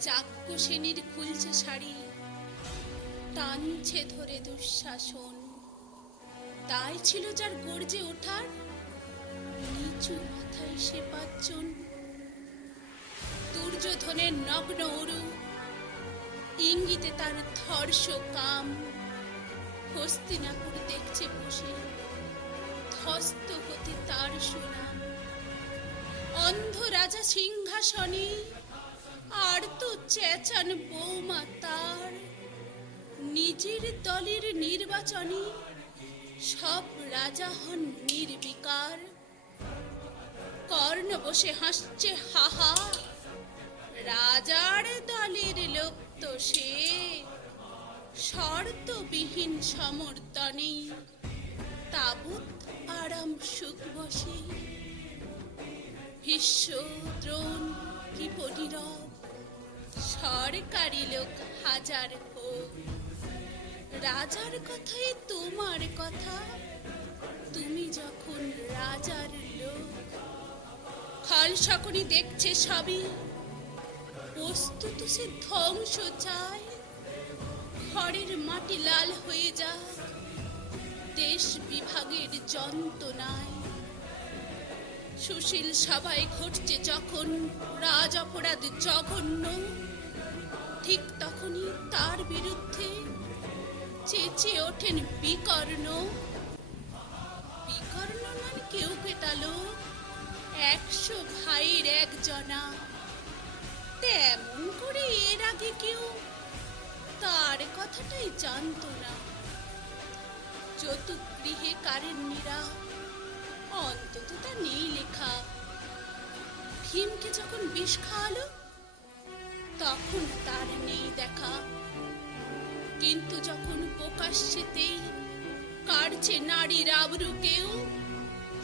চাক্ষুষেনীর খুলছে শাড়ি, টানছে ধরে দুঃশাসন। তাই ছিল যার গর্জে ওঠার, নিচু মাথায় সে পাঁচজন। দুর্যোধনের নগ্ন অরু ইঙ্গিতে তার ধর্ষ কাম। হস্তিনাপুর দেখছে বসে ধস্ত হতে তার সুনাম। অন্ধ রাজা সিংহাসনে আর তো চেঁচান বৌমা তার। নিজের দলের নির্বাচনে সব রাজা হন নির্বিকার। কর্ণ বসে হাসছে, হাহা, রাজার দলের লোক তো সে। শর্তবিহীন সমর্তনে তাবৎ আরাম সুখ বসে। ভীষ্ম দ্রোণ কি পরিরব? সরকারি লোক হাজার হোক। রাজার কথাই তোমার কথা। তুমি যখন রাজার লোক, খাল সকনি দেখছে সবই। বস্তুত সে ধ্বংস চায়। খড়ের মাটি লাল হয়ে যাক। দেশ বিভাগের যন্ত্রণায়। সুশীল সভায় ঘটছে যখন রাজ অপরাধ জঘন্য। ঠিক তখনই তার বিরুদ্ধে চেঁচে ওঠেন বিকর্ণ। বিকর্ণ নন, কেউ পেটালো একশো ভাইয়ের একজনা। তেমন করে এর আগে কেউ তার কথাটাই জানতো না। চতুর্গৃহে কারের অন্তত তা নেই লেখা। ভীমকে যখন বিষ খাওয়ালো, তখন তার নেই দেখা। কিন্তু যখন প্রকাশ্যেতেই কাটছে নারীর আবরু কেউ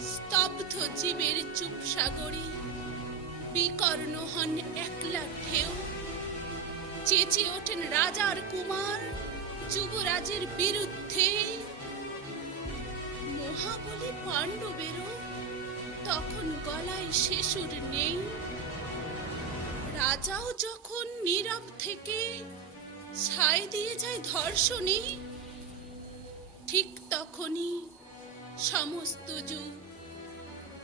স্তব্ধ জীবের চুপ সাগরে বিকর্ণ হন একলা ঢেউ। চেঁচে ওঠেন রাজার কুমার, যুবরাজের বিরুদ্ধে। মহাবলী পাণ্ডবেরও তখন গলায় শেষুর নেই। রাজাও যখন নীরব থেকে ছাই দিয়ে যায় ধর্ষণে, ঠিক তখনই সমস্ত যুগ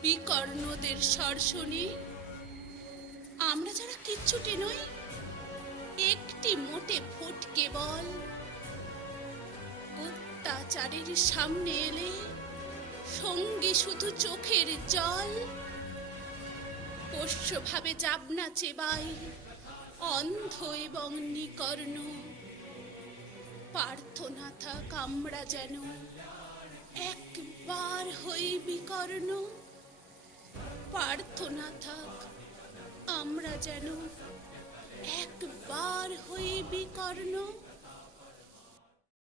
বিকর্ণদের সর্ষণে। আমরা যারা কিচ্ছুটি নই, একটি মোটে ফুট কেবল। অত্যাচারের সামনে এলে সঙ্গে শুধু চোখের জল। পোষ্যভাবে যাবনা চেবাই, অন্ধ এবং নিকর্ণ। প্রার্থনা থাক আমরা যেন একবার হই বিকর্ণ। প্রার্থনা থাক আমরা যেন একবার হই বিকর্ণ।